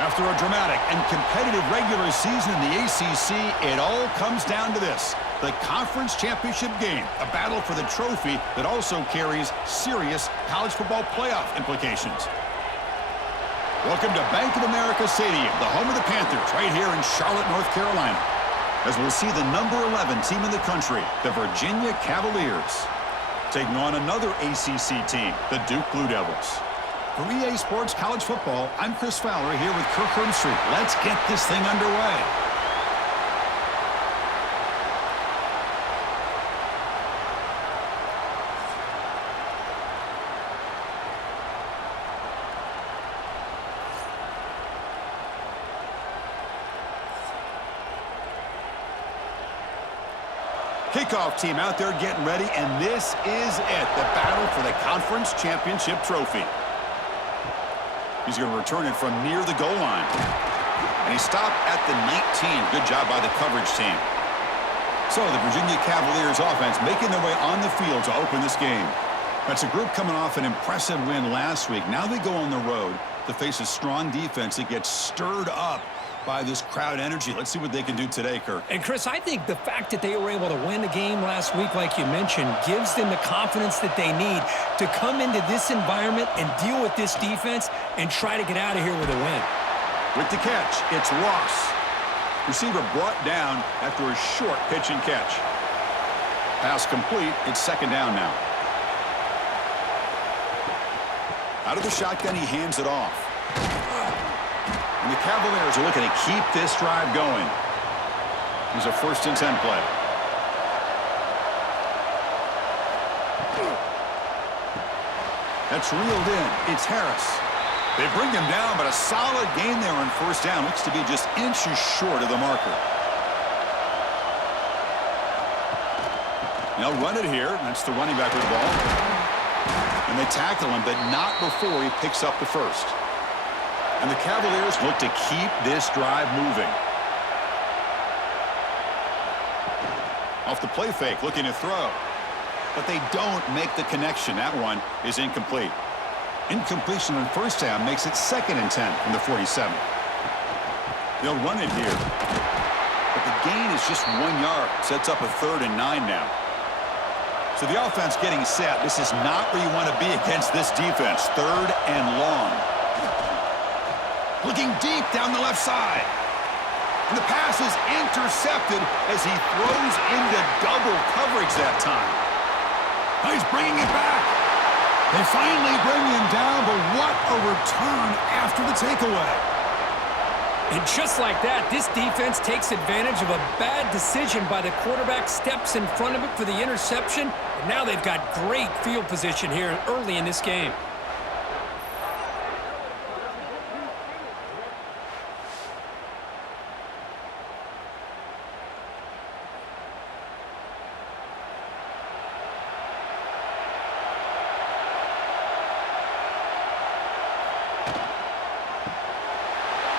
After a dramatic and competitive regular season in the ACC, it all comes down to this: the conference championship game, a battle for the trophy that also carries serious college football playoff implications. Welcome to Bank of America Stadium, the home of the Panthers, right here in Charlotte, North Carolina, as we'll see the number 11 team in the country, the Virginia Cavaliers, taking on another ACC team, the Duke Blue Devils. For EA Sports College Football, I'm Chris Fowler here with Kirk Herbstreit. Let's get this thing underway. Kickoff team out there getting ready, and this is it, the battle for the conference championship trophy. He's going to return it from near the goal line. And he stopped at the 19. Good job by the coverage team. So the Virginia Cavaliers offense making their way on the field to open this game. That's a group coming off an impressive win last week. Now they go on the road to face a strong defense that gets stirred up by this crowd energy. Let's see what they can do today, Kirk. And, Chris, I think the fact that they were able to win the game last week, like you mentioned, gives them the confidence that they need to come into this environment and deal with this defense and try to get out of here with a win. With the catch, it's Ross. Receiver brought down after a short pitch and catch. Pass complete. It's second down now. Out of the shotgun, he hands it off. And the Cavaliers are looking to keep this drive going. Here's a 1st and 10 play. That's reeled in. It's Harris. They bring him down, but a solid gain there on 1st down. Looks to be just inches short of the marker. They'll run it here. That's the running back with the ball. And they tackle him, but not before he picks up the first. And the Cavaliers look to keep this drive moving. Off the play fake, looking to throw. But they don't make the connection. That one is incomplete. Incompletion on 1st down makes it 2nd and 10 from the 47. They'll run it here. But the gain is just 1 yard. Sets up a 3rd and 9 now. So the offense getting set. This is not where you want to be against this defense. 3rd and long. Looking deep down the left side. And the pass is intercepted as he throws into double coverage that time. Now he's bringing it back. They finally bring him down, but what a return after the takeaway. And just like that, this defense takes advantage of a bad decision by the quarterback, steps in front of it for the interception, and now they've got great field position here early in this game.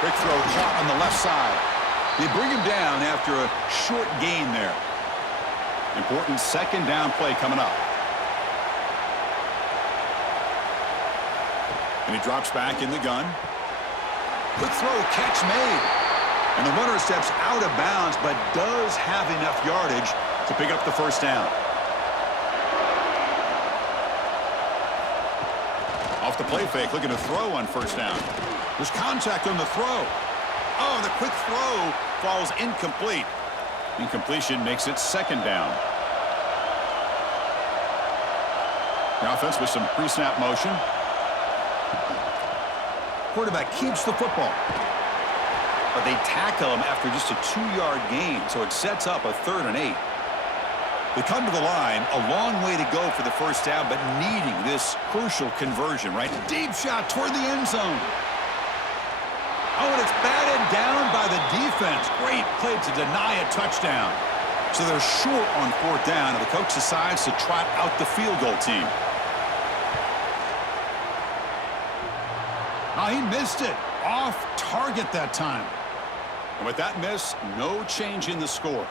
Quick throw caught on the left side. They bring him down after a short gain there. Important 2nd down play coming up. And he drops back in the gun. Quick throw, catch made. And the runner steps out of bounds, but does have enough yardage to pick up the 1st down. Off the play fake, looking to throw on 1st down. There's contact on the throw. Oh, the quick throw falls incomplete. Incompletion makes it 2nd down. The offense with some pre-snap motion. Quarterback keeps the football. But they tackle him after just a 2-yard gain, so it sets up a 3rd and 8. They come to the line, a long way to go for the 1st down, but needing this crucial conversion, right? Deep shot toward the end zone. Oh, and it's batted down by the defense. Great play to deny a touchdown. So they're short on 4th down, and the coach decides to trot out the field goal team. Oh, he missed it. Off target that time. And with that miss, no change in the score.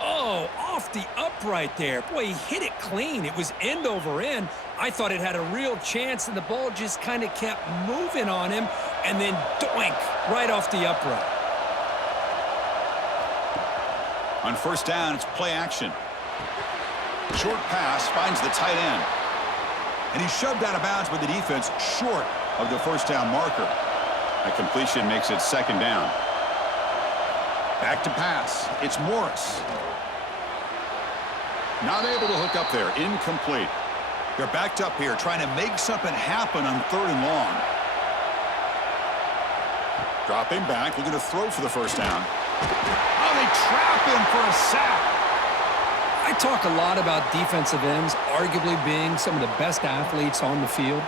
Oh, off the upright there. Boy, he hit it clean. It was end over end. I thought it had a real chance, and the ball just kind of kept moving on him. and then doink, right off the upright. On first down, it's play action. Short pass finds the tight end. And he's shoved out of bounds with the defense short of the first down marker. That completion makes it second down. Back to pass. It's Morris. Not able to hook up there. Incomplete. They're backed up here trying to make something happen on third and long. Dropping back, looking to throw for the first down. Oh, they trap him for a sack. I talk a lot about defensive ends arguably being some of the best athletes on the field.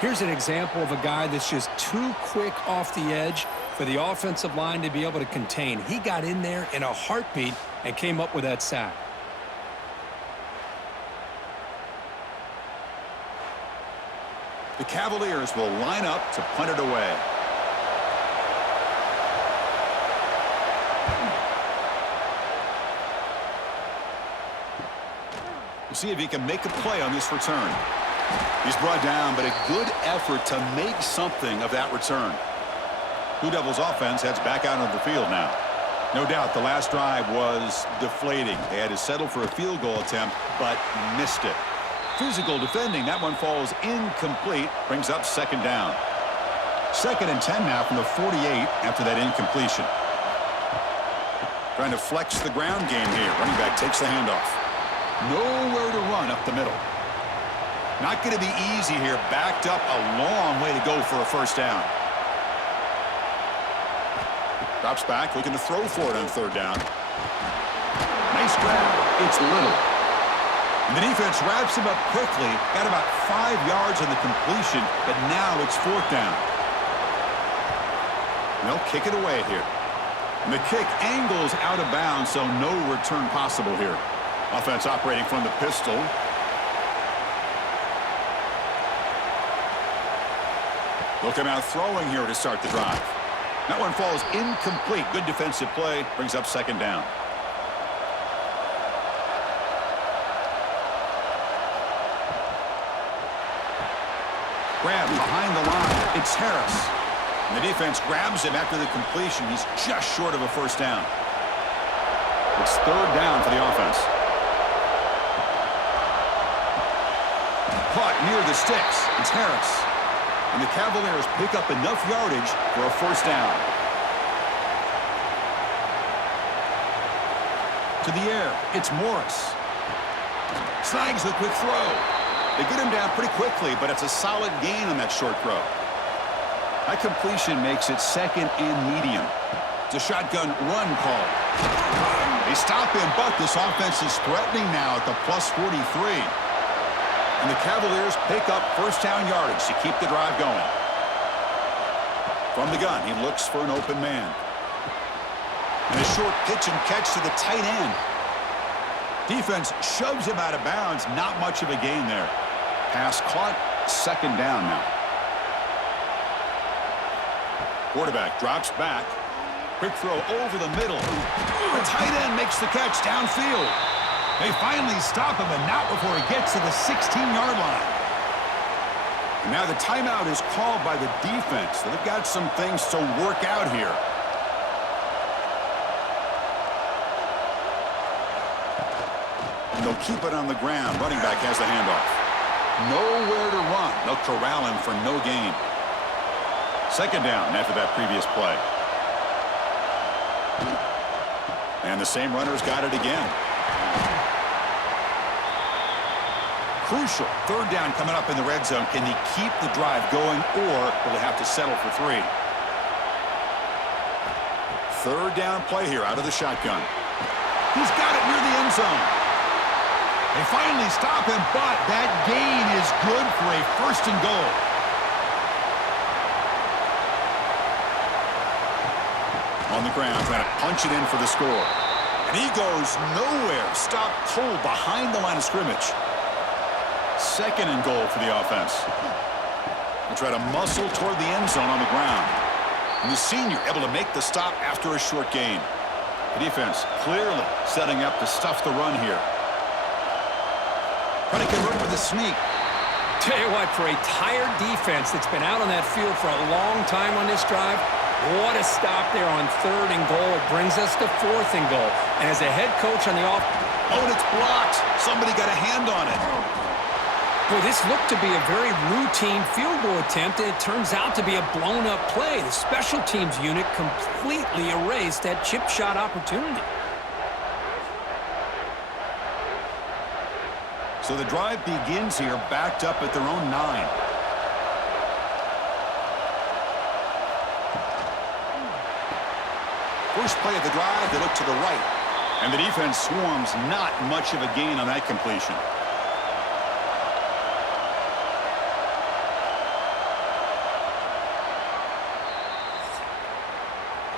Here's an example of a guy that's just too quick off the edge for the offensive line to be able to contain. He got in there in a heartbeat and came up with that sack. The Cavaliers will line up to punt it away. We'll see if he can make a play on this return. He's brought down, but a good effort to make something of that return. Blue Devils offense heads back out on the field now. No doubt the last drive was deflating. They had to settle for a field goal attempt, but missed it. Physical defending. That one falls incomplete. Brings up second down. 2nd and 10 now from the 48 after that incompletion. Trying to flex the ground game here. Running back takes the handoff. Nowhere to run up the middle. Not going to be easy here. Backed up a long way to go for a first down. Drops back, looking to throw for it on third down. Nice grab. It's Little. And the defense wraps him up quickly. Got about 5 yards on the completion, but now it's fourth down. And they'll kick it away here. And the kick angles out of bounds, so no return possible here. Offense operating from the pistol. They'll come out throwing here to start the drive. That one falls incomplete. Good defensive play. Brings up second down. Grab behind the line. It's Harris. And the defense grabs him after the completion. He's just short of a first down. It's third down for the offense. Caught near the sticks. It's Harris. And the Cavaliers pick up enough yardage for a first down. To the air. It's Morris. Snags the quick throw. They get him down pretty quickly, but it's a solid gain on that short throw. That completion makes it second and medium. It's a shotgun run call. They stop him, but this offense is threatening now at the plus 43. And the Cavaliers pick up first down yardage to keep the drive going. From the gun, he looks for an open man. And a short pitch and catch to the tight end. Defense shoves him out of bounds. Not much of a gain there. Pass caught, second down now. Quarterback drops back. Quick throw over the middle. The tight end makes the catch downfield. They finally stop him, and not before he gets to the 16-yard line. And now the timeout is called by the defense. So they've got some things to work out here. And they'll keep it on the ground. Running back has the handoff. Nowhere to run. They'll corral him for no gain. Second down after that previous play. And the same runner's got it again. Crucial. Third down coming up in the red zone. Can they keep the drive going, or will they have to settle for 3? Third down play here out of the shotgun. He's got it near the end zone. They finally stop him, but that gain is good for a first and goal. On the ground, trying to punch it in for the score. And he goes nowhere. Stopped cold behind the line of scrimmage. Second and goal for the offense. They try to muscle toward the end zone on the ground. And the senior able to make the stop after a short gain. The defense clearly setting up to stuff the run here. Trying to convert with a sneak. Tell you what, for a tired defense that's been out on that field for a long time on this drive, what a stop there on 3rd and goal. It brings us to 4th and goal. And as a head coach on the off... Oh, and it's blocked. Somebody got a hand on it. Boy, this looked to be a very routine field goal attempt, and it turns out to be a blown-up play. The special teams unit completely erased that chip shot opportunity. So the drive begins here, backed up at their own 9. First play of the drive, they look to the right. And the defense swarms, not much of a gain on that completion.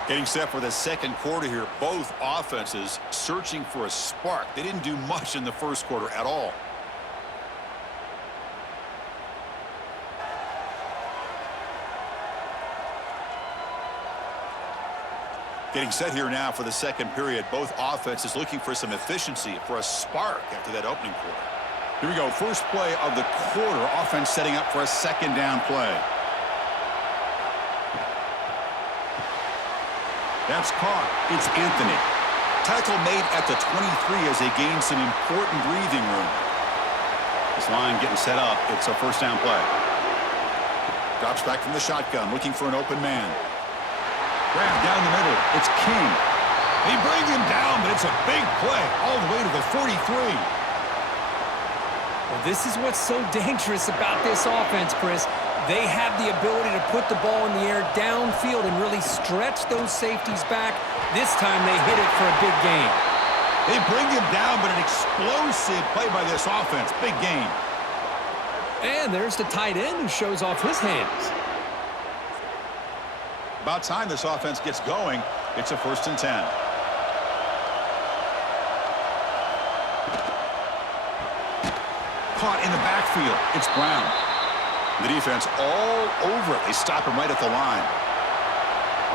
Getting set for the second quarter here. Both offenses searching for a spark. They didn't do much in the first quarter at all. Getting set here now for the second period. Both offenses looking for some efficiency, for a spark after that opening quarter. Here we go. First play of the quarter. Offense setting up for a second down play. That's caught. It's Anthony. Tackle made at the 23 as they gain some important breathing room. This line getting set up. It's a first down play. Drops back from the shotgun, looking for an open man. Grab down the middle. It's King. They bring him down, but it's a big play all the way to the 43. Well, this is what's so dangerous about this offense, Chris. They have the ability to put the ball in the air downfield and really stretch those safeties back. This time they hit it for a big gain. They bring him down, but an explosive play by this offense. Big gain. And there's the tight end who shows off his hands. About time this offense gets going. It's a 1st and 10. Caught in the backfield. It's Brown. The defense all over it. They stop him right at the line.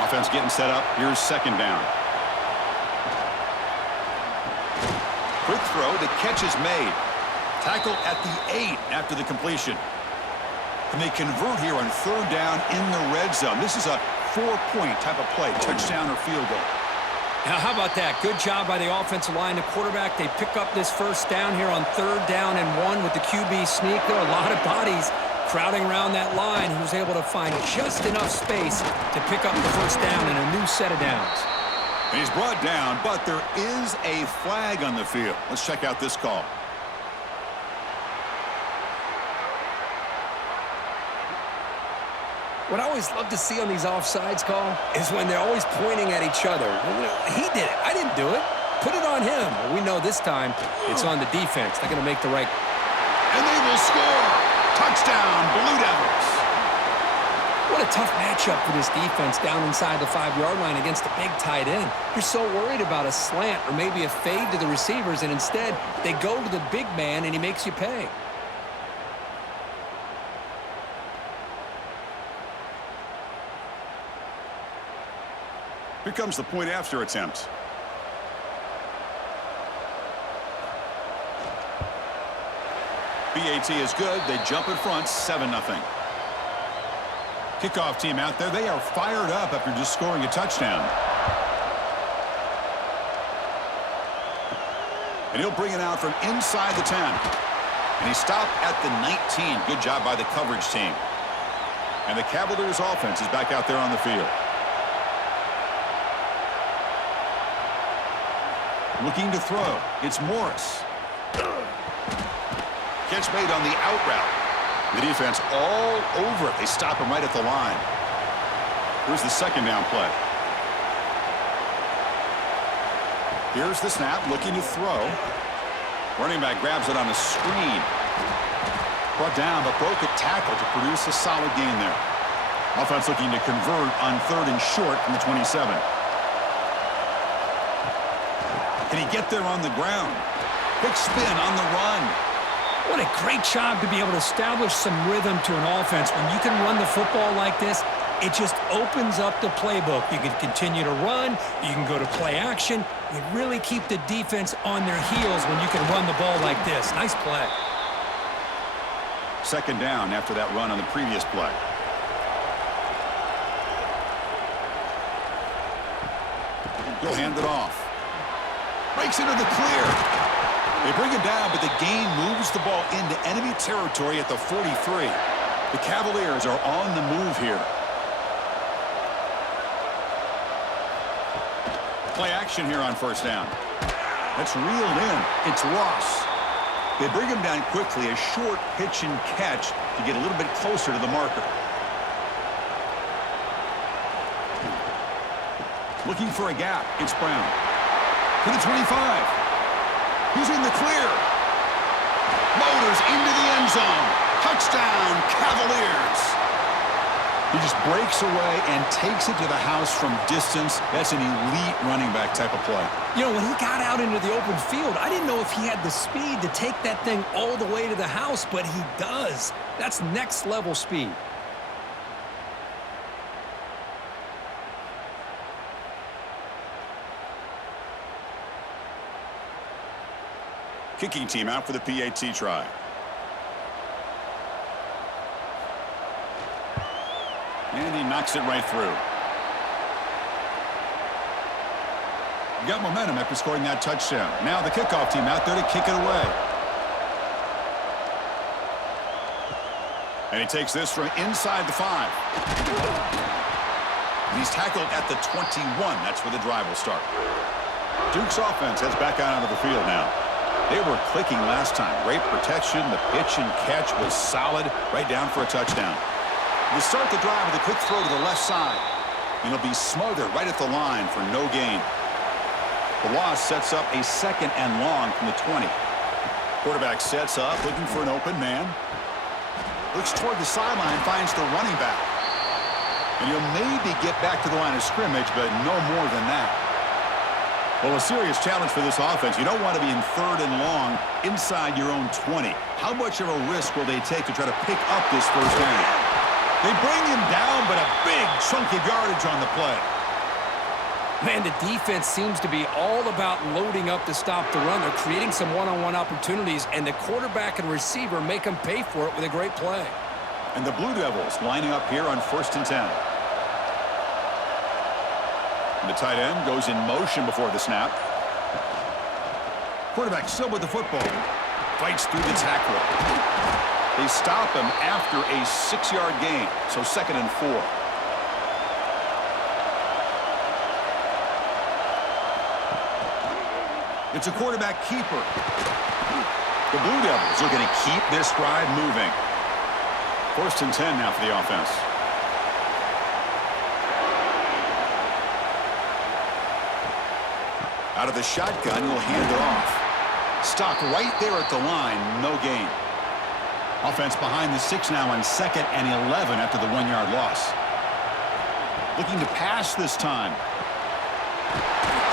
Offense getting set up. Here's second down. Quick throw. The catch is made. Tackle at the 8 after the completion. And they convert here on 3rd down in the red zone. This is a 4-point type of play. Touchdown or field goal. Now, how about that? Good job by the offensive line. The quarterback, they pick up this first down here on 3rd down and 1 with the QB sneak. There are a lot of bodies crowding around that line. He was able to find just enough space to pick up the first down in a new set of downs. And he's brought down, but there is a flag on the field. Let's check out this call. What I always love to see on these offsides call is when they're always pointing at each other. He did it. I didn't do it. Put it on him. Well, we know this time it's on the defense. They're going to make the right. And they will score. Touchdown, Blue Devils. What a tough matchup for this defense down inside the 5-yard line against the big tight end. You're so worried about a slant or maybe a fade to the receivers, and instead they go to the big man and he makes you pay. Here comes the point after attempt. BAT is good. They jump in front, 7-0. Kickoff team out there. They are fired up after just scoring a touchdown. And he'll bring it out from inside the 10. And he stopped at the 19. Good job by the coverage team. And the Cavaliers offense is back out there on the field. Looking to throw. It's Morris. Catch made on the out route. The defense all over it. They stop him right at the line. Here's the second down play. Here's the snap. Looking to throw. Running back grabs it on a screen. Brought down, but broke a tackle to produce a solid gain there. Offense looking to convert on 3rd and short from the 27. Can he get there on the ground? Quick spin on the run. What a great job to be able to establish some rhythm to an offense. When you can run the football like this, it just opens up the playbook. You can continue to run. You can go to play action. You really keep the defense on their heels when you can run the ball like this. Nice play. second down after that run on the previous play. He'll hand it off. Breaks into the clear. They bring him down, but the gain moves the ball into enemy territory at the 43. The Cavaliers are on the move here. Play action here on first down. That's reeled in. It's Ross. They bring him down quickly, a short pitch and catch to get a little bit closer to the marker. Looking for a gap. It's Brown. To the 25. He's in the clear. Motors into the end zone. Touchdown, Cavaliers. He just breaks away and takes it to the house from distance. That's an elite running back type of play. You know, when he got out into the open field, I didn't know if he had the speed to take that thing all the way to the house, but he does. That's next level speed. Kicking team out for the PAT try. And he knocks it right through. Got momentum after scoring that touchdown. Now the kickoff team out there to kick it away. And he takes this from inside the 5. And he's tackled at the 21. That's where the drive will start. Duke's offense heads back out onto the field now. They were clicking last time. Great protection. The pitch and catch was solid. Right down for a touchdown. They start the drive with a quick throw to the left side. And it'll be smothered right at the line for no gain. The loss sets up a 2nd and long from the 20. Quarterback sets up, looking for an open man. Looks toward the sideline, finds the running back. And he'll maybe get back to the line of scrimmage, but no more than that. Well, a serious challenge for this offense. You don't want to be in 3rd and long inside your own 20. How much of a risk will they take to try to pick up this first down? They bring him down, but a big chunk of yardage on the play. Man, the defense seems to be all about loading up to stop the run. They're creating some one-on-one opportunities, and the quarterback and receiver make them pay for it with a great play. And the Blue Devils lining up here on 1st and 10. And the tight end goes in motion before the snap. Quarterback still with the football. Fights through the tackle. They stop him after a 6-yard gain, so 2nd and 4. It's a quarterback keeper. The Blue Devils are going to keep this drive moving. 1st and 10 now for the offense. Out of the shotgun, he'll hand it off. Stopped right there at the line, no gain. Offense behind the 6 now on 2nd and 11 after the 1-yard loss. Looking to pass this time.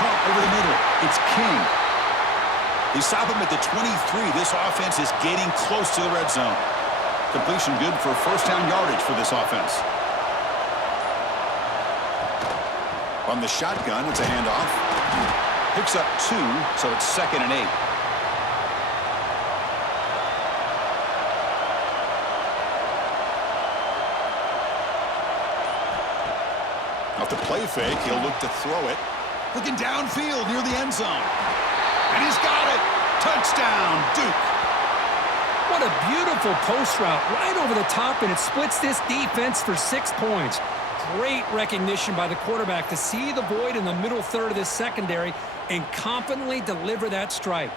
Caught over the middle. It's King. They stop him at the 23. This offense is getting close to the red zone. Completion good for first down yardage for this offense. From the shotgun, it's a handoff. Picks up 2, so it's 2nd and 8. Off the play fake, he'll look to throw it. Looking downfield near the end zone. And he's got it. Touchdown, Duke. What a beautiful post route right over the top, and it splits this defense for 6 points. Great recognition by the quarterback to see the void in the middle third of this secondary and confidently deliver that strike.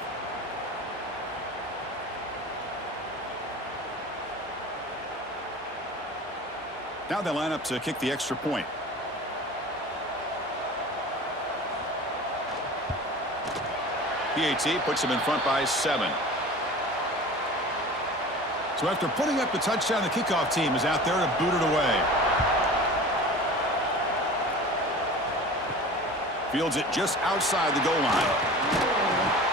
Now they line up to kick the extra point. PAT puts him in front by 7. So after putting up the touchdown, the kickoff team is out there to boot it away. Fields it just outside the goal line.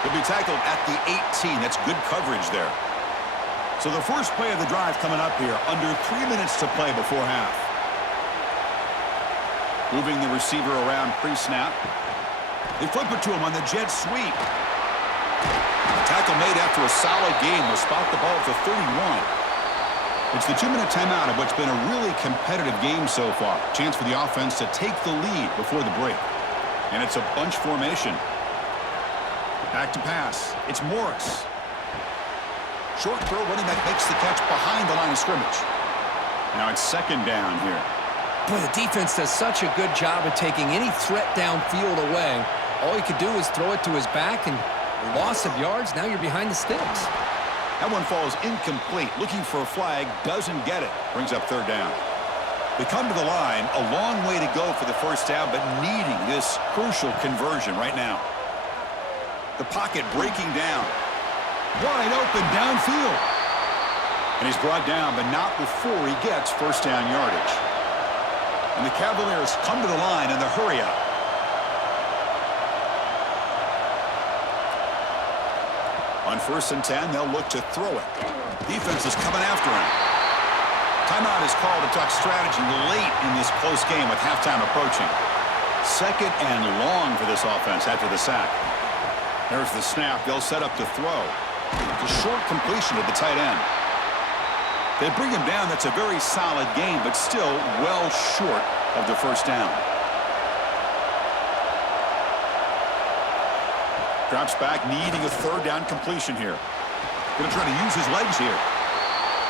He'll be tackled at the 18. That's good coverage there. So the first play of the drive coming up here, under 3 minutes to play before half. Moving the receiver around pre-snap. They flip it to him on the jet sweep. Tackle made after a solid game. They'll spot the ball at the 31. It's the 2-minute timeout of what's been a really competitive game so far. Chance for the offense to take the lead before the break. And it's a bunch formation. Back to pass. It's Morris. Short throw, running back makes the catch behind the line of scrimmage. Now it's second down here. Boy, the defense does such a good job of taking any threat downfield away. All he could do is throw it to his back, and loss of yards, now you're behind the sticks. That one falls incomplete. Looking for a flag, doesn't get it. Brings up third down. They come to the line, a long way to go for the first down, but needing this crucial conversion right now. The pocket breaking down. Wide open downfield. And he's brought down, but not before he gets first down yardage. And the Cavaliers come to the line in the hurry up. On 1st and 10, they'll look to throw it. Defense is coming after him. Timeout is called to talk strategy late in this close game with halftime approaching. Second and long for this offense after the sack. There's the snap. They'll set up to throw. It's a short completion to the tight end. They bring him down. That's a very solid game, but still well short of the first down. Drops back, needing a third down completion here. Going to try to use his legs here.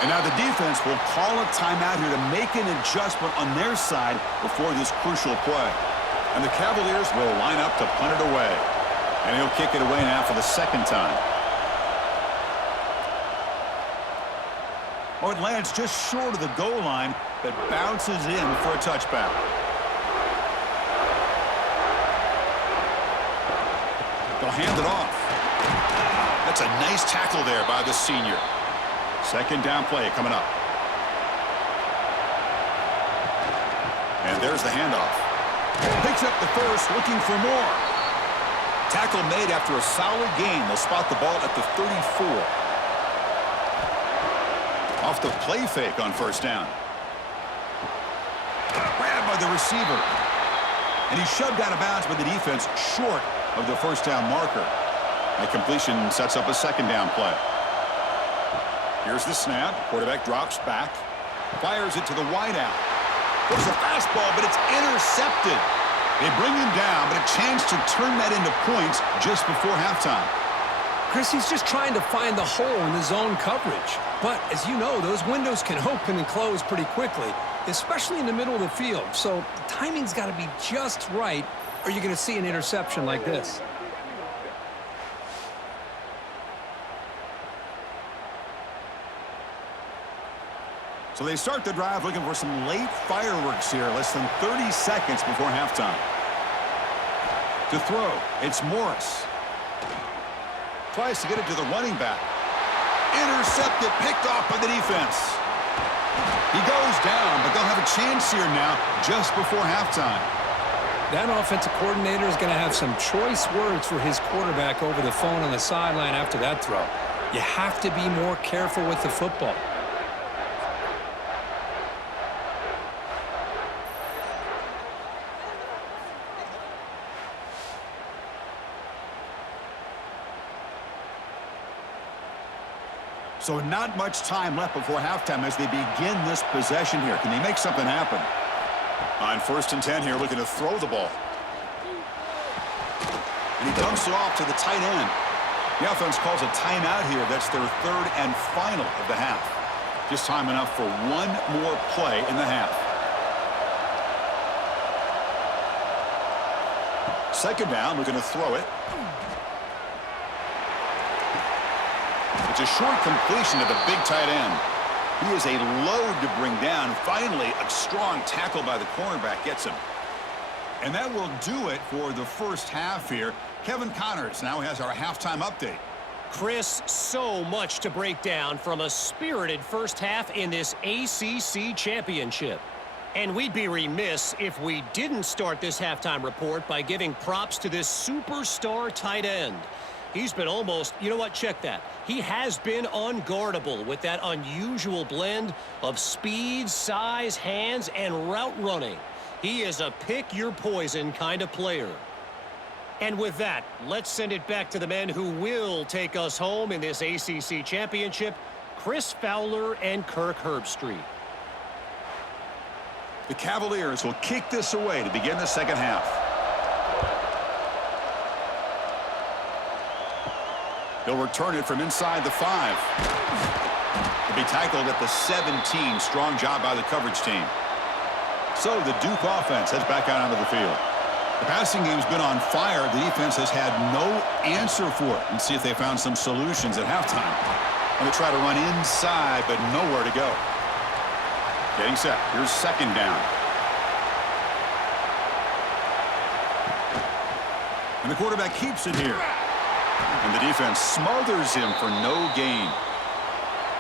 And now the defense will call a timeout here to make an adjustment on their side before this crucial play. And the Cavaliers will line up to punt it away. And he'll kick it away now for the second time. Oh, it lands just short of the goal line, but bounces in for a touchback. They'll hand it off. That's a nice tackle there by the senior. Second down play coming up. And there's the handoff. Picks up the first, looking for more. Tackle made after a solid gain. They'll spot the ball at the 34. Off the play fake on first down. Grabbed by the receiver. And he's shoved out of bounds by the defense short of the first down marker. The completion sets up a second down play. Here's the snap. Quarterback drops back. Fires it to the wideout. There's a fastball, but it's intercepted. They bring him down, but a chance to turn that into points just before halftime. Chris, he's just trying to find the hole in the zone coverage. But as you know, those windows can open and close pretty quickly, especially in the middle of the field. So the timing's got to be just right, or you're going to see an interception like this. So they start the drive looking for some late fireworks here, less than 30 seconds before halftime. To throw, it's Morris. Tries to get it to the running back. Intercepted, picked off by the defense. He goes down, but they'll have a chance here now just before halftime. That offensive coordinator is going to have some choice words for his quarterback over the phone on the sideline after that throw. You have to be more careful with the football. So not much time left before halftime as they begin this possession here. Can they make something happen? On 1st and 10 here, looking to throw the ball. And he dumps it off to the tight end. The offense calls a timeout here. That's their third and final of the half. Just time enough for one more play in the half. Second down, looking to throw it. It's a short completion to the big tight end. He is a load to bring down. Finally, a strong tackle by the cornerback gets him. And that will do it for the first half here. Kevin Connors now has our halftime update. Chris, so much to break down from a spirited first half in this ACC championship. And we'd be remiss if we didn't start this halftime report by giving props to this superstar tight end. He's been almost, you know what, check that. He has been unguardable with that unusual blend of speed, size, hands, and route running. He is a pick-your-poison kind of player. And with that, let's send it back to the men who will take us home in this ACC championship. Chris Fowler and Kirk Herbstreit. The Cavaliers will kick this away to begin the second half. They'll return it from inside the 5. He'll be tackled at the 17. Strong job by the coverage team. So the Duke offense heads back out onto the field. The passing game's been on fire. The defense has had no answer for it. Let's see if they found some solutions at halftime. Going to try to run inside, but nowhere to go. Getting set. Here's second down. And the quarterback keeps it here. And the defense smothers him for no gain.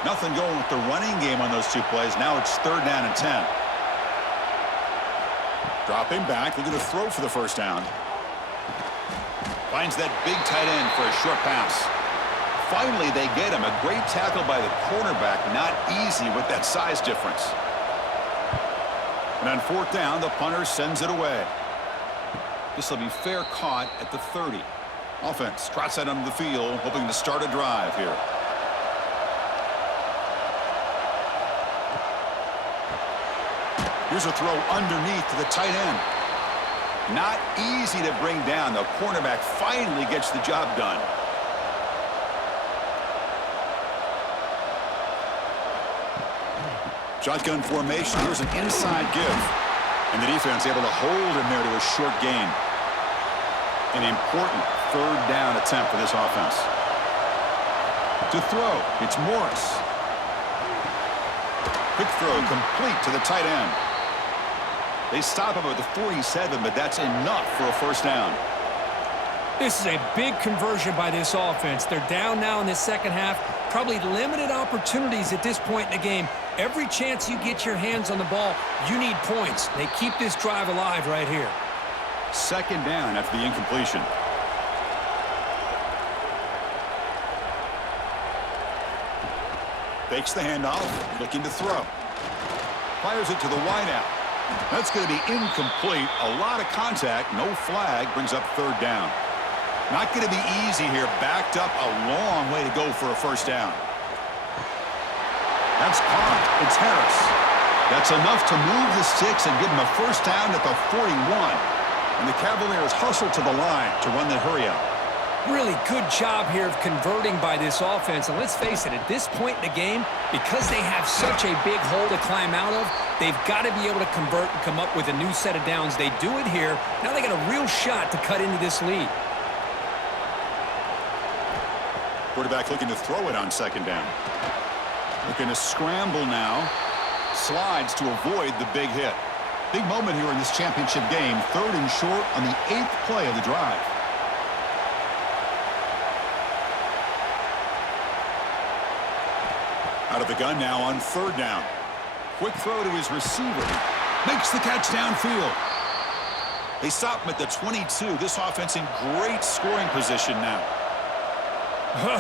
Nothing going with the running game on those two plays. Now it's third down and 10. Dropping back, looking to throw for the first down. Finds that big tight end for a short pass. Finally, they get him. A great tackle by the cornerback. Not easy with that size difference. And on fourth down, the punter sends it away. This will be fair caught at the 30. Offense trots that onto the field, hoping to start a drive here. Here's a throw underneath to the tight end. Not easy to bring down. The cornerback finally gets the job done. Shotgun formation. Here's an inside give. And the defense able to hold him there to a short gain. An important third down attempt for this offense. To throw, it's Morris. Quick throw complete to the tight end. They stop him at the 47, but that's enough for a first down. This is a big conversion by this offense. They're down now in the second half. Probably limited opportunities at this point in the game. Every chance you get your hands on the ball, you need points. They keep this drive alive right here. Second down after the incompletion. Fakes the handoff, looking to throw. Fires it to the wideout. That's going to be incomplete. A lot of contact, no flag, brings up third down. Not going to be easy here. Backed up a long way to go for a first down. That's caught. It's Harris. That's enough to move the sticks and give him a first down at the 41. And the Cavaliers hustle to the line to run the hurry-up. Really good job here of converting by this offense. And let's face it, at this point in the game, because they have such a big hole to climb out of, they've got to be able to convert and come up with a new set of downs. They do it here. Now they got a real shot to cut into this lead. Quarterback looking to throw it on second down. Looking to scramble now. Slides to avoid the big hit. Big moment here in this championship game. Third and short on the 8th play of the drive. Out of the gun now on third down. Quick throw to his receiver. Makes the catch downfield. They stop him at the 22. This offense in great scoring position now.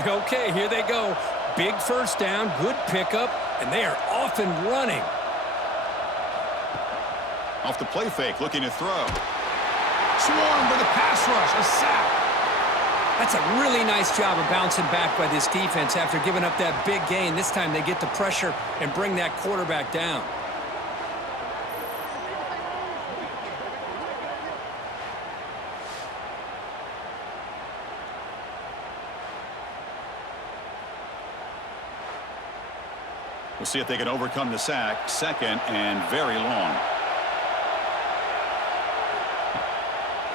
Okay, here they go. Big first down, good pickup, and they are off and running. Off the play fake, looking to throw. Swarmed by the pass rush, a sack. That's a really nice job of bouncing back by this defense after giving up that big gain. This time they get the pressure and bring that quarterback down. We'll see if they can overcome the sack. Second and very long.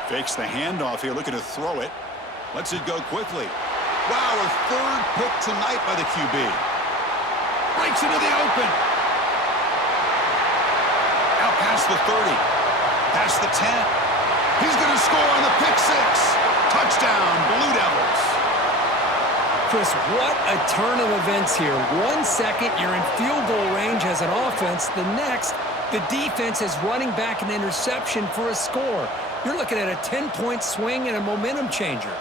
Fakes the handoff here, looking to throw it. Lets it go quickly. Wow, a third pick tonight by the QB. Breaks into the open. Out past the 30. Past the 10. He's going to score on the pick six. Touchdown, Blue Devils. Chris, what a turn of events here. 1 second, you're in field goal range as an offense. The next, the defense is running back an interception for a score. You're looking at a 10-point swing and a momentum changer.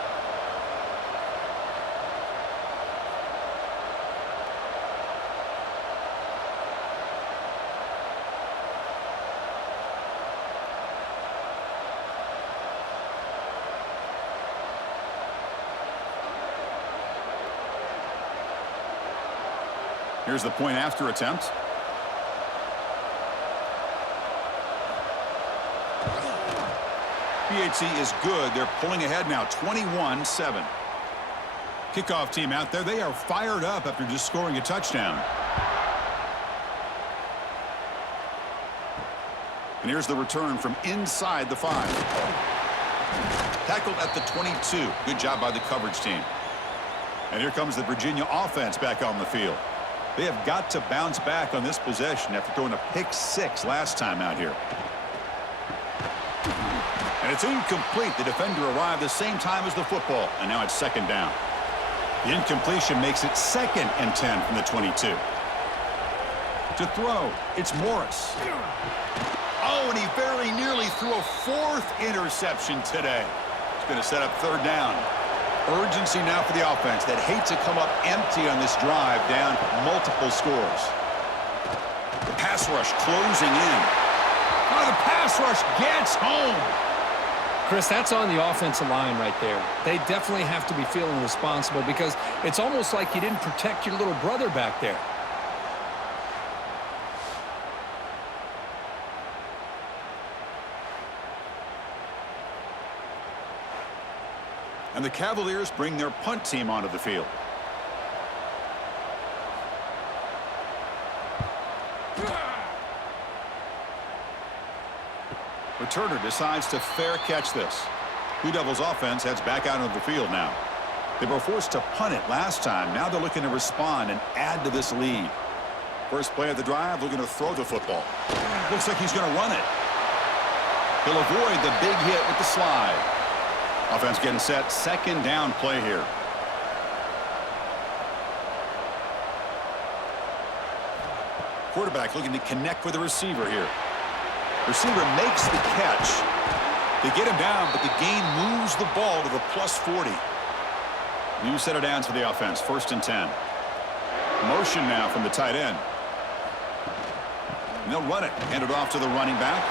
Here's the point after attempt. PAT is good. They're pulling ahead now, 21-7. Kickoff team out there. They are fired up after just scoring a touchdown. And here's the return from inside the 5. Tackled at the 22. Good job by the coverage team. And here comes the Virginia offense back on the field. They have got to bounce back on this possession after throwing a pick-6 last time out here. And it's incomplete. The defender arrived the same time as the football, and now it's second down. The incompletion makes it 2nd and 10 from the 22. To throw, it's Morris. Oh, and he very nearly threw a 4th interception today. It's going to set up 3rd down. Urgency now for the offense that hate to come up empty on this drive, down multiple scores. The pass rush closing in. Oh, the pass rush gets home. Chris, that's on the offensive line right there. They definitely have to be feeling responsible because it's almost like you didn't protect your little brother back there. And the Cavaliers bring their punt team onto the field. Returner decides to fair catch this. Blue Devils offense heads back out onto the field now. They were forced to punt it last time. Now they're looking to respond and add to this lead. First play of the drive, looking to throw the football. Looks like he's going to run it. He'll avoid the big hit with the slide. Offense getting set. 2nd down play here. Quarterback looking to connect with the receiver here. Receiver makes the catch. They get him down, but the gain moves the ball to the +40. New set of downs for the offense. 1st and 10. Motion now from the tight end. And they'll run it. Hand it off to the running back.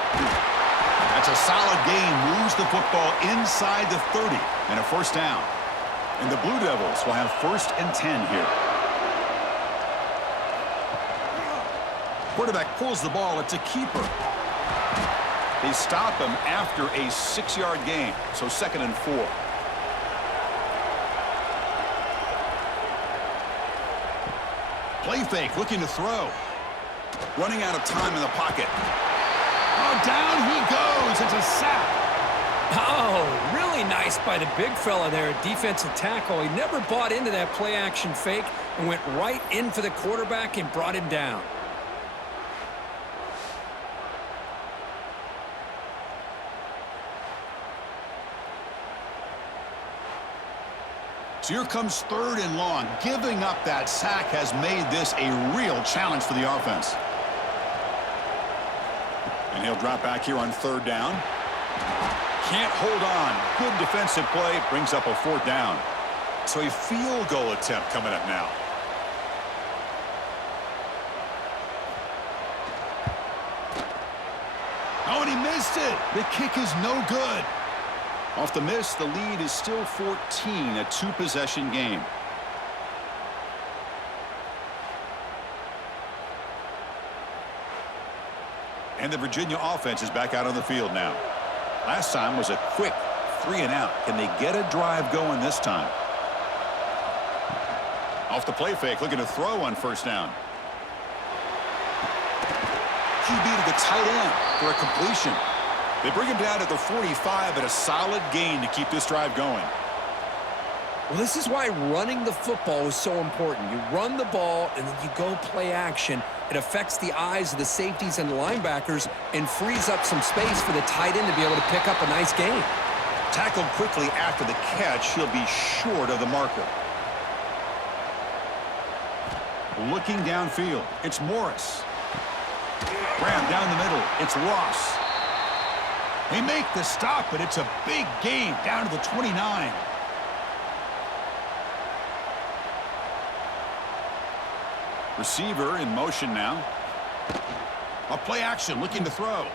That's a solid gain. Moves the football inside the 30. And a 1st down. And the Blue Devils will have 1st and 10 here. Quarterback pulls the ball. It's a keeper. They stop him after a 6-yard gain. So 2nd and 4. Play fake, looking to throw. Running out of time in the pocket. Oh, down he goes. It's a sack. Oh, really nice by the big fella there, defensive tackle. He never bought into that play-action fake and went right in for the quarterback and brought him down. So here comes 3rd and long. Giving up that sack has made this a real challenge for the offense. And he'll drop back here on 3rd down. Can't hold on. Good defensive play. Brings up a 4th down. So a field goal attempt coming up now. Oh, and he missed it. The kick is no good. Off the miss, the lead is still 14, a 2-possession game. And the Virginia offense is back out on the field now. Last time was a quick 3-and-out. Can they get a drive going this time? Off the play fake, looking to throw on 1st down. QB to the tight end for a completion. They bring him down at the 45, and a solid gain to keep this drive going. Well, this is why running the football is so important. You run the ball, and then you go play action. It affects the eyes of the safeties and the linebackers and frees up some space for the tight end to be able to pick up a nice gain. Tackled quickly after the catch, he'll be short of the marker. Looking downfield, it's Morris. Graham down the middle, it's Ross. They make the stop, but it's a big gain down to the 29. Receiver in motion now. A play action, looking to throw.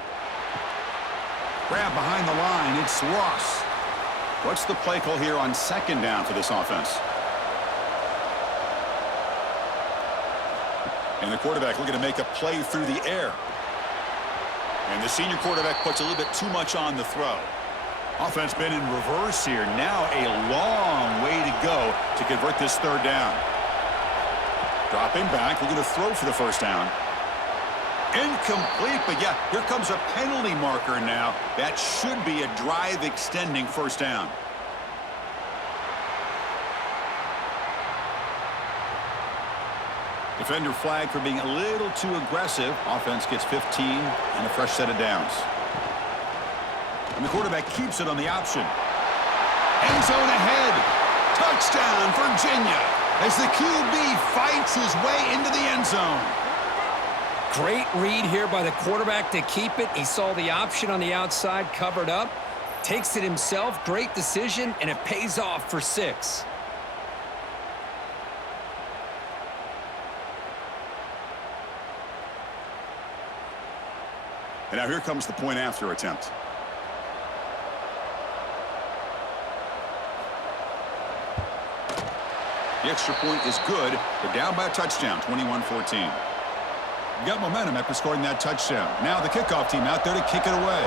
Grab behind the line, it's Ross. What's the play call here on 2nd down for this offense? And the quarterback looking to make a play through the air. And the senior quarterback puts a little bit too much on the throw. Offense been in reverse here. Now a long way to go to convert this third down. Dropping back, looking to throw for the first down. Incomplete, but yeah, here comes a penalty marker now. That should be a drive-extending first down. Defender flag for being a little too aggressive. Offense gets 15 and a fresh set of downs. And the quarterback keeps it on the option. End zone ahead. Touchdown, Virginia, as the QB fights his way into the end zone. Great read here by the quarterback to keep it. He saw the option on the outside covered up. Takes it himself. Great decision, and it pays off for 6. And now here comes the point after attempt. The extra point is good. They're down by a touchdown, 21-14. Got momentum after scoring that touchdown. Now the kickoff team out there to kick it away.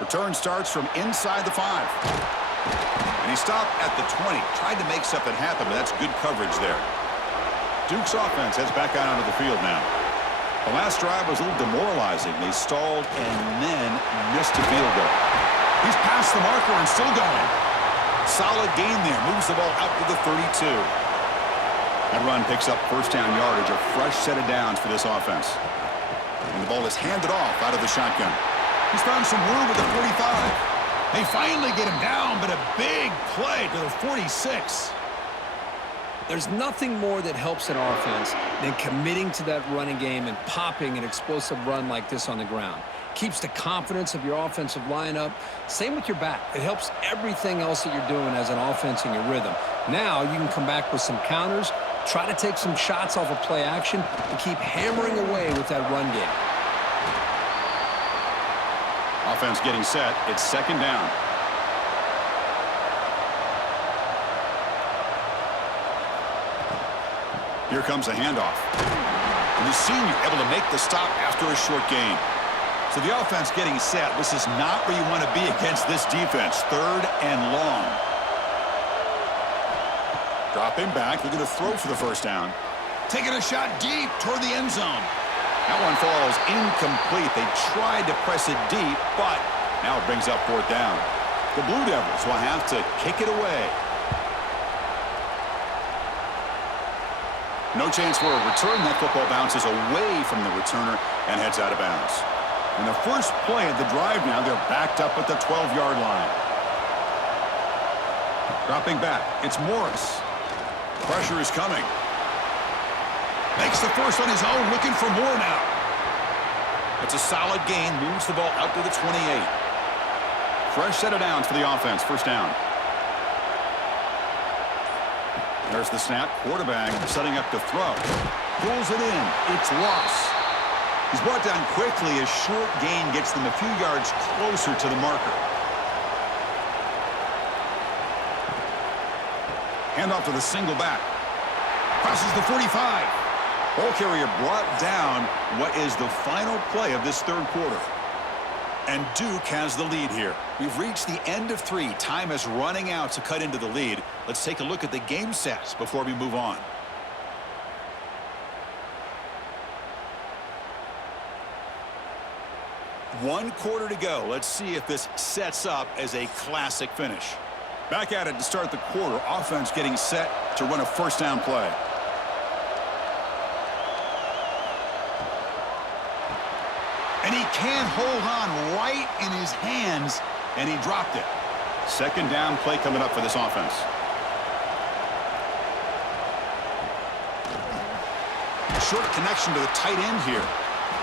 Return starts from inside the 5. And he stopped at the 20. Tried to make something happen, but that's good coverage there. Duke's offense heads back out onto the field now. The last drive was a little demoralizing. They stalled and then missed a field goal. He's past the marker and still going. Solid gain there. Moves the ball out to the 32. That run picks up first down yardage. A fresh set of downs for this offense. And the ball is handed off out of the shotgun. He's found some room at the 45. They finally get him down, but a big play to the 46. There's nothing more that helps an offense than committing to that running game and popping an explosive run like this on the ground. Keeps the confidence of your offensive lineup. Same with your back. It helps everything else that you're doing as an offense in your rhythm. Now you can come back with some counters, try to take some shots off of play action, and keep hammering away with that run game. Offense getting set. It's second down. Here comes a handoff. And the senior able to make the stop after a short gain. So the offense getting set. This is not where you want to be against this defense. Third and long. Dropping back, looking to throw for the first down. Taking a shot deep toward the end zone. That one falls incomplete. They tried to press it deep, but now it brings up fourth down. The Blue Devils will have to kick it away. No chance for a return. That football bounces away from the returner and heads out of bounds. In the first play of the drive now, they're backed up at the 12-yard line. Dropping back, it's Morris. Pressure is coming. Makes the first on his own, looking for more now. It's a solid gain, moves the ball out to the 28. Fresh set of downs for the offense, first down. There's the snap. Quarterback setting up to throw. Pulls it in. It's lost. He's brought down quickly. A short gain gets them a few yards closer to the marker. Handoff to the single back. Crosses the 45. Ball carrier brought down what is the final play of this third quarter. And Duke has the lead here. We've reached the end of 3. Time is running out to cut into the lead. Let's take a look at the game stats before we move on. One quarter to go. Let's see if this sets up as a classic finish. Back at it to start the quarter. Offense getting set to run a first down play. And he can't hold on right in his hands, and he dropped it. Second down play coming up for this offense. Short connection to the tight end here.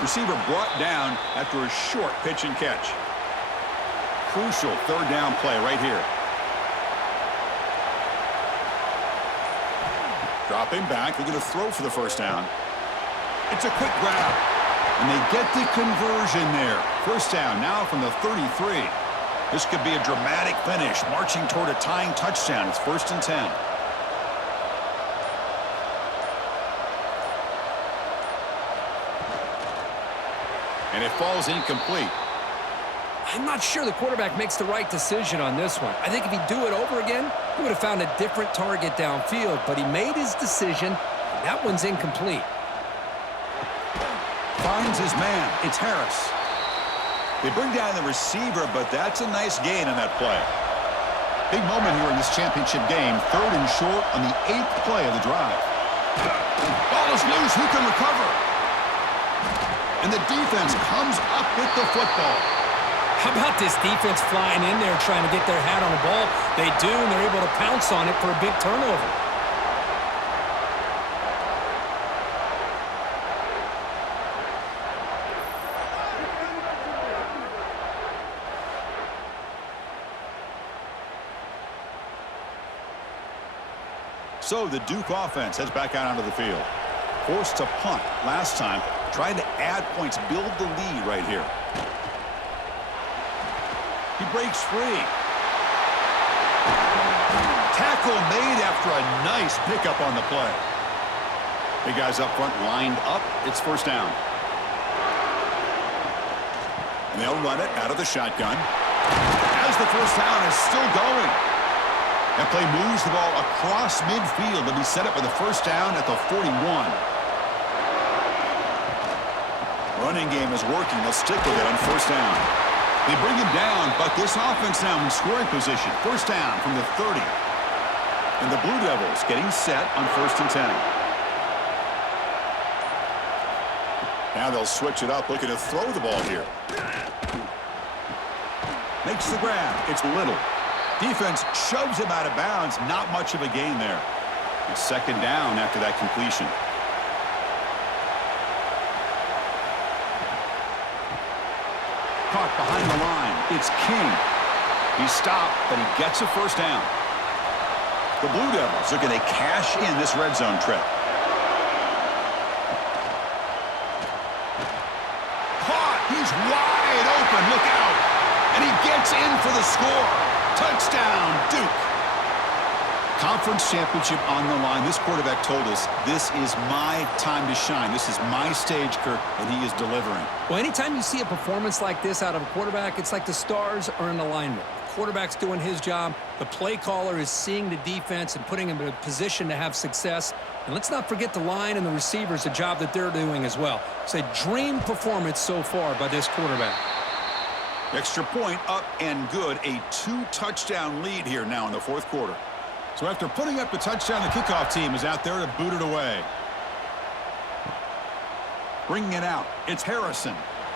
Receiver brought down after a short pitch and catch. Crucial third down play right here. Dropping back, they're going to throw for the first down. It's a quick grab. And they get the conversion there. First down now from the 33. This could be a dramatic finish, marching toward a tying touchdown. It's 1st and 10. And it falls incomplete. I'm not sure the quarterback makes the right decision on this one. I think if he'd do it over again, he would have found a different target downfield, but he made his decision, and that one's incomplete. Finds his man. It's Harris. They bring down the receiver, but that's a nice gain on that play. Big moment here in this championship game. 3rd and short on the 8th play of the drive. Ball is loose. Who can recover? And the defense comes up with the football. How about this defense flying in there trying to get their hat on the ball? They do, and they're able to pounce on it for a big turnover. So the Duke offense heads back out onto the field. Forced to punt last time, trying to add points, build the lead right here. He breaks free. Tackle made after a nice pickup on the play. Big guys up front lined up. It's first down. And they'll run it out of the shotgun. As the first down is still going. That play moves the ball across midfield to be set up with a first down at the 41. Running game is working. They'll stick with it on first down. They bring him down, but this offense now in scoring position. First down from the 30. And the Blue Devils getting set on 1st and 10. Now they'll switch it up, looking to throw the ball here. Makes the grab. It's Little. Defense shoves him out of bounds. Not much of a gain there. It's 2nd down after that completion. Caught behind the line. It's King. He stopped, but he gets a first down. The Blue Devils are going to cash in this red zone trip. Caught. He's wide open. Look out. And he gets in for the score. Touchdown, Duke. Conference championship on the line. This quarterback told us, this is my time to shine. This is my stage, Kirk, and he is delivering. Well, anytime you see a performance like this out of a quarterback, it's like the stars are in alignment. The quarterback's doing his job. The play caller is seeing the defense and putting him in a position to have success. And let's not forget the line and the receivers, the job that they're doing as well. It's a dream performance so far by this quarterback. Extra point up and good. A 2-touchdown lead here now in the 4th quarter. So after putting up the touchdown, the kickoff team is out there to boot it away. Bringing it out. It's Harrison.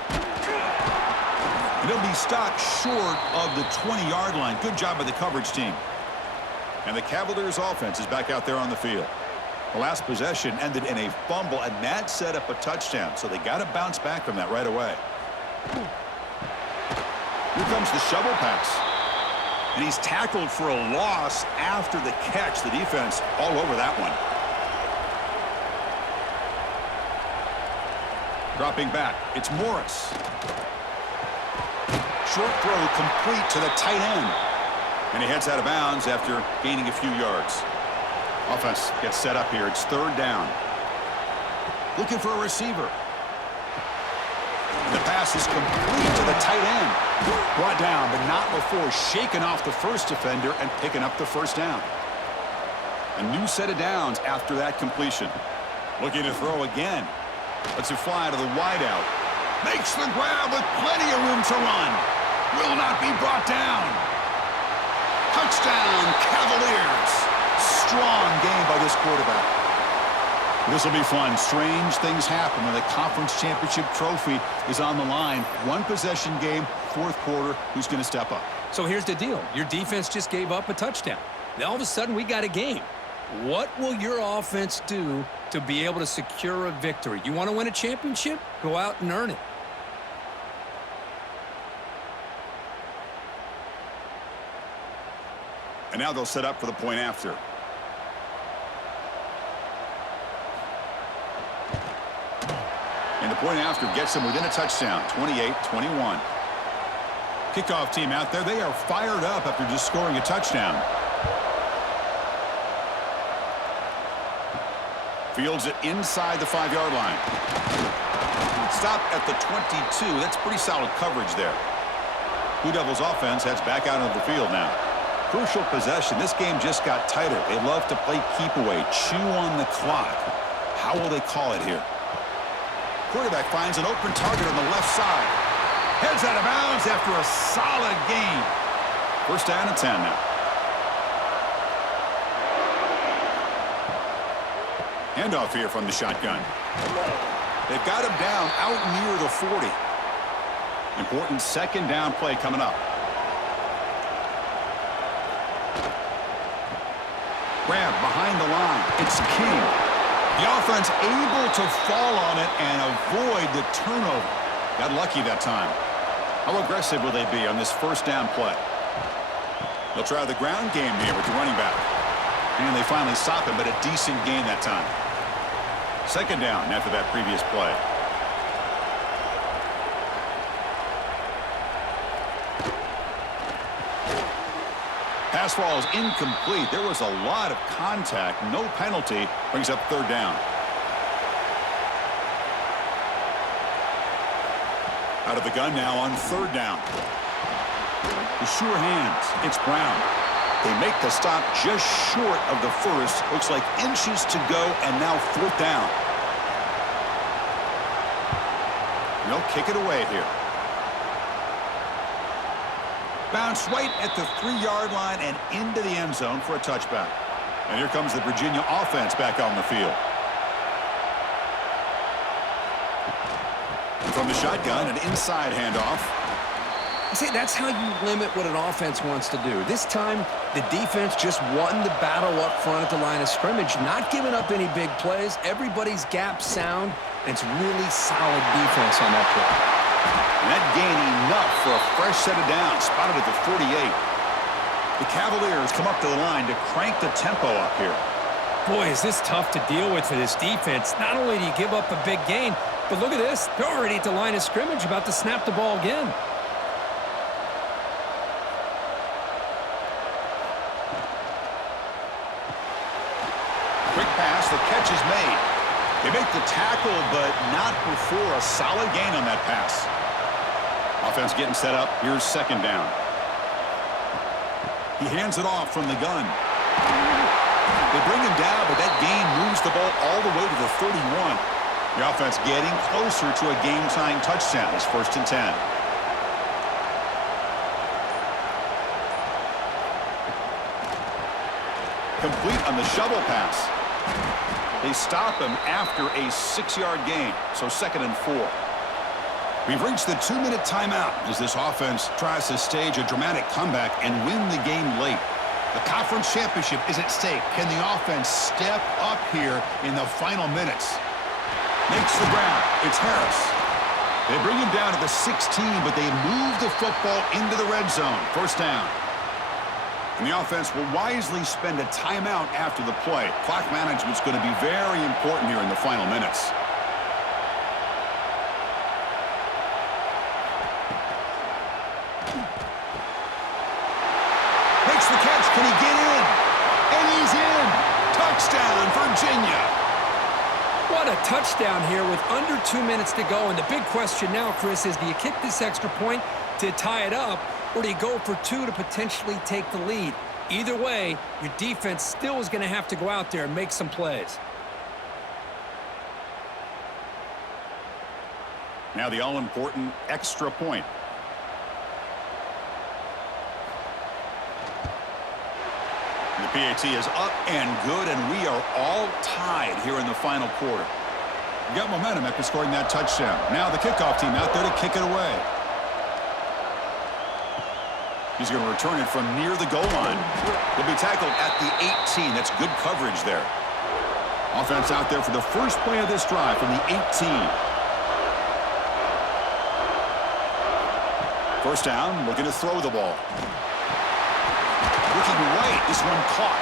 And he'll be stopped short of the 20-yard line. Good job by the coverage team. And the Cavaliers offense is back out there on the field. The last possession ended in a fumble, and that set up a touchdown. So they got to bounce back from that right away. Here comes the shovel pass. And he's tackled for a loss after the catch. The defense all over that one. Dropping back. It's Morris. Short throw complete to the tight end. And he heads out of bounds after gaining a few yards. Offense gets set up here. It's 3rd down. Looking for a receiver. The pass is complete to the tight end. Brought down, but not before shaking off the first defender and picking up the first down. A new set of downs after that completion. Looking to throw again. Lets it fly to the wideout. Makes the grab with plenty of room to run. Will not be brought down. Touchdown, Cavaliers. Strong game by this quarterback. This will be fun. Strange things happen when the conference championship trophy is on the line. 1-possession game, 4th quarter. Who's going to step up? So here's the deal. Your defense just gave up a touchdown. Now all of a sudden we got a game. What will your offense do to be able to secure a victory? You want to win a championship? Go out and earn it. And now they'll set up for the point after. And the point after gets them within a touchdown, 28-21. Kickoff team out there, they are fired up after just scoring a touchdown. Fields it inside the 5-yard line. Stop at the 22. That's pretty solid coverage there. Blue Devils offense heads back out of the field now. Crucial possession. This game just got tighter. They love to play keep away, chew on the clock. How will they call it here? Quarterback finds an open target on the left side. Heads out of bounds after a solid gain. First down and 10 now. Handoff here from the shotgun. They've got him down out near the 40. Important second down play coming up. Grab behind the line. It's King. The offense able to fall on it and avoid the turnover. Got lucky that time. How aggressive will they be on this first down play? They'll try the ground game here with the running back. And they finally stop him, but a decent gain that time. Second down after that previous play. Pass ball is incomplete. There was a lot of contact. No penalty. Brings up third down. Out of the gun now on third down. The sure hands. It's Brown. They make the stop just short of the first. Looks like inches to go, and now fourth down. They'll kick it away here. Bounce right at the 3-yard line and into the end zone for a touchback. And here comes the Virginia offense back on the field. From the shotgun, an inside handoff. See, that's how you limit what an offense wants to do. This time, the defense just won the battle up front at the line of scrimmage, not giving up any big plays. Everybody's gap sound, and it's really solid defense on that play. And that gain enough for a fresh set of downs, spotted at the 48. The Cavaliers come up to the line to crank the tempo up here. Boy, is this tough to deal with for this defense. Not only do you give up a big gain, but look at this. They're already at the line of scrimmage, about to snap the ball again. Quick pass, the catch is made. They make the tackle, but not before a solid gain on that pass. Offense getting set up. Here's second down. He hands it off from the gun. They bring him down, but that gain moves the ball all the way to the 31. The offense getting closer to a game-tying touchdown. It's first and 10. Complete on the shovel pass. They stop him after a 6-yard gain, so second and 4. We've reached the 2-minute timeout as this offense tries to stage a dramatic comeback and win the game late. The conference championship is at stake. Can the offense step up here in the final minutes? Makes the ground. It's Harris. They bring him down to the 16, but they move the football into the red zone. First down. And the offense will wisely spend a timeout after the play. Clock management's going to be very important here in the final minutes. Makes the catch. Can he get in? And he's in. Touchdown, Virginia. What a touchdown here with under 2 minutes to go. And the big question now, Chris, is do you kick this extra point to tie it up, or do you go for 2 to potentially take the lead? Either way, your defense still is going to have to go out there and make some plays. Now the all-important extra point. The PAT is up and good, and we are all tied here in the final quarter. We got momentum after scoring that touchdown. Now the kickoff team out there to kick it away. He's going to return it from near the goal line. He'll be tackled at the 18. That's good coverage there. Offense out there for the first play of this drive from the 18. First down, looking to throw the ball. Looking right, this one caught.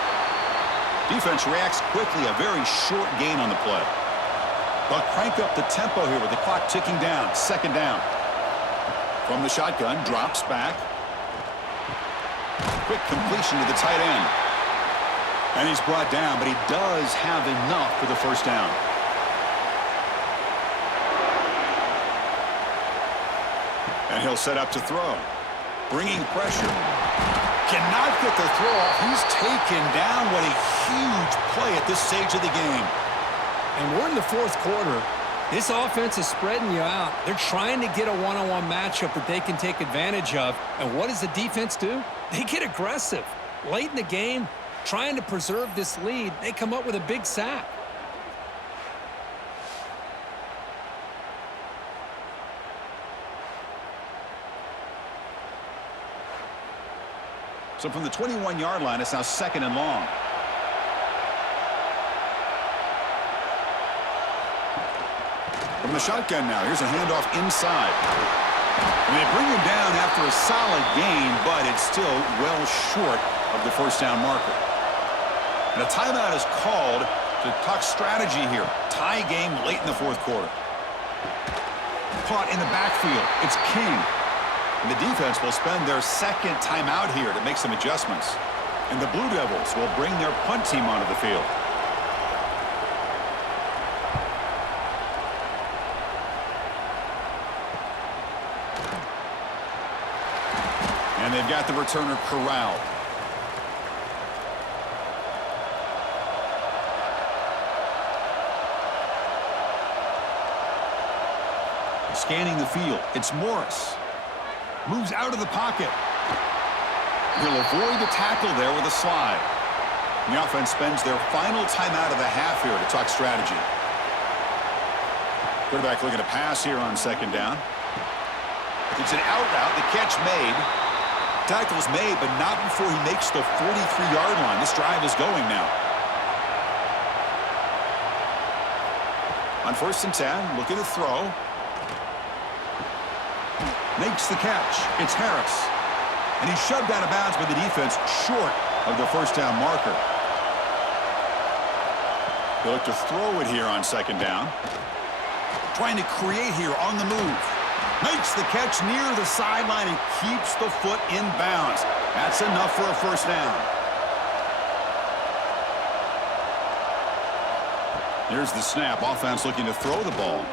Defense reacts quickly, a very short gain on the play. They'll crank up the tempo here with the clock ticking down. Second down. From the shotgun, drops back. Quick completion to the tight end. And he's brought down, but he does have enough for the first down. And he'll set up to throw. Bringing pressure. Cannot get the throw off. He's taken down. What a huge play at this stage of the game. And we're in the fourth quarter. This offense is spreading you out. They're trying to get a one-on-one matchup that they can take advantage of. And what does the defense do? They get aggressive. Late in the game, trying to preserve this lead, they come up with a big sack. So from the 21-yard line, it's now 2nd and long. From the shotgun now, here's a handoff inside. And they bring him down after a solid gain, but it's still well short of the first down marker. And a timeout is called to talk strategy here. Tie game late in the fourth quarter. Caught in the backfield. It's King. And the defense will spend their second timeout here to make some adjustments. And the Blue Devils will bring their punt team onto the field. And they've got the returner corralled. Scanning the field, it's Morris. Moves out of the pocket. He'll avoid the tackle there with a slide. The offense spends their final timeout of the half here to talk strategy. Quarterback looking to pass here on 2nd down. It's an out route, the catch made. Tackle's made, but not before he makes the 43-yard line. This drive is going now. On 1st and 10, looking to throw. Makes the catch. It's Harris. And he's shoved out of bounds by the defense short of the first down marker. He'll look to throw it here on 2nd down. Trying to create here on the move. Makes the catch near the sideline and keeps the foot in bounds. That's enough for a first down. Here's the snap. Offense looking to throw the ball.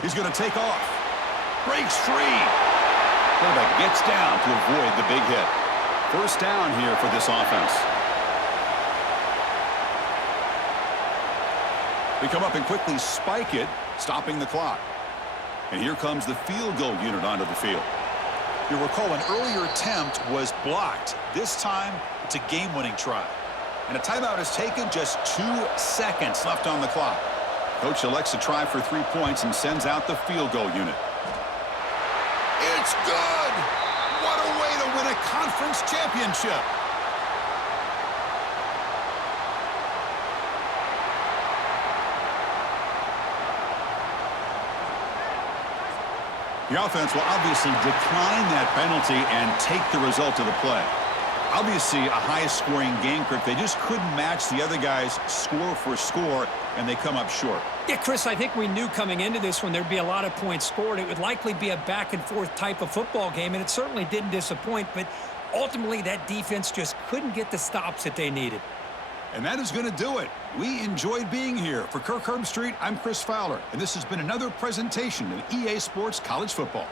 He's going to take off. Breaks free. Quarterback gets down to avoid the big hit. First down here for this offense. They come up and quickly spike it, stopping the clock. And here comes the field goal unit onto the field. You'll recall an earlier attempt was blocked. This time, it's a game-winning try. And a timeout is taken, just 2 seconds left on the clock. Coach elects to try for 3 points and sends out the field goal unit. It's good! What a way to win a conference championship! The offense will obviously decline that penalty and take the result of the play. Obviously, a high-scoring game, Kirk. They just couldn't match the other guys score for score, and they come up short. Yeah, Chris, I think we knew coming into this one there'd be a lot of points scored. It would likely be a back-and-forth type of football game, and it certainly didn't disappoint, but ultimately that defense just couldn't get the stops that they needed. And that is going to do it. We enjoyed being here. For Kirk Herbstreit, I'm Chris Fowler, and this has been another presentation of EA Sports College Football.